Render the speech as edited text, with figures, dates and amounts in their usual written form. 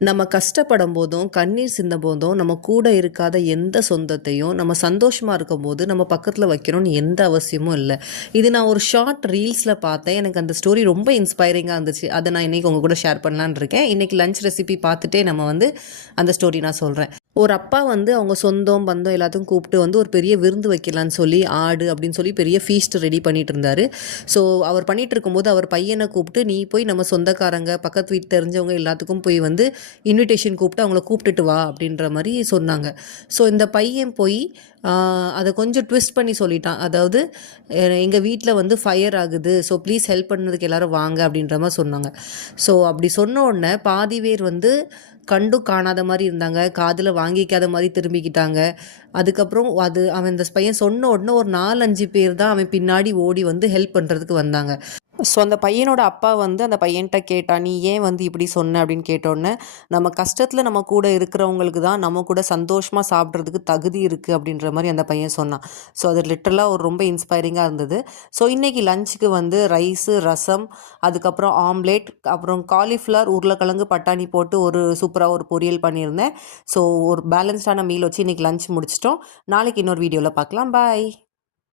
நம்ம கஷ்டப்படும் போதும், கண்ணீர் சிந்தும் போதும், நம்ம கூட இருக்காத எந்த சொந்தத்தையும், நம்ம சந்தோஷமா இருக்கும்போது, நம்ம பக்கத்துல வைக்கணும்னு எந்த அவசியமும் இல்ல. இது நான் ஒரு ஷார்ட் ரீல்ஸ்ல பார்த்தேன். எனக்கு அந்த ஸ்டோரி ரொம்ப இன்ஸ்பைரிங்கா இருந்துச்சு. அத நான் இன்னைக்கு உங்க கூட ஷேர் பண்ணலான்னு இருக்கேன். இன்னைக்கு லஞ்ச் ரெசிபி பார்த்துட்டே நம்ம அந்த ஸ்டோரி நான் சொல்றேன். ஒரு அப்பா அவங்க சொந்தம், பந்தம் எல்லாத்தையும் கூப்பிட்டு ஒரு பெரிய விருந்து வைக்கலான்னு சொல்லி, ஆடு அப்படின்னு சொல்லி பெரிய ஃபீஸ்ட் ரெடி பண்ணிட்டு இருந்தாரு. ஸோ அவர் பண்ணிட்டு இருக்கும்போது அவர் பையனை கூப்பிட்டு, நீ போய் நம்ம சொந்தக்காரங்க, பக்கத்து வீட்டு தெரிஞ்சவங்க எல்லாத்துக்கும் போய் இன்விடேஷன் கூப்பிட்டு அவங்கள கூப்பிட்டுட்டு வா அப்படின்ற மாதிரி சொன்னாங்க. ஸோ இந்த பையன் போய் அதை கொஞ்சம் ட்விஸ்ட் பண்ணி சொல்லிட்டான். அதாவது எங்கள் வீட்டில் ஃபயர் ஆகுது, ஸோ ப்ளீஸ் ஹெல்ப் பண்ணதுக்கு எல்லோரும் வாங்க அப்படின்ற மாதிரி சொன்னாங்க. ஸோ அப்படி சொன்ன உடனே பாதி பேர் கண்டும் காணாத மாதிரி இருந்தாங்க, காதில் வாங்கிக்காத மாதிரி திரும்பிக்கிட்டாங்க. அதுக்கப்புறம் அவன் இந்த பையன் சொன்ன உடனே ஒரு 4-5 பேர் தான் அவன் பின்னாடி ஓடி ஹெல்ப் பண்ணுறதுக்கு வந்தாங்க. ஸோ அந்த பையனோட அப்பா அந்த பையன்கிட்ட கேட்டான், நீ ஏன் இப்படி சொன்ன அப்படின்னு கேட்டோடனே, நம்ம கஷ்டத்தில் நம்ம கூட இருக்கிறவங்களுக்கு தான் நம்ம கூட சந்தோஷமாக சாப்பிட்றதுக்கு தகுதி இருக்குது அப்படின்ற மாதிரி அந்த பையன் சொன்னான். ஸோ அது லிட்டரலாக ஒரு ரொம்ப இன்ஸ்பைரிங்காக இருந்தது. ஸோ இன்றைக்கி லஞ்சுக்கு ரைஸு, ரசம், அதுக்கப்புறம் ஆம்லேட், அப்புறம் காலிஃப்ளவர், உருளைக்கிழங்கு, பட்டாணி போட்டு ஒரு சூப்பராக ஒரு பொரியல் பண்ணியிருந்தேன். ஸோ ஒரு பேலன்ஸ்டான மீல் வச்சு இன்றைக்கி லஞ்ச் முடிச்சிட்டோம். நாளைக்கு இன்னொரு வீடியோவில் பார்க்கலாம். பாய்.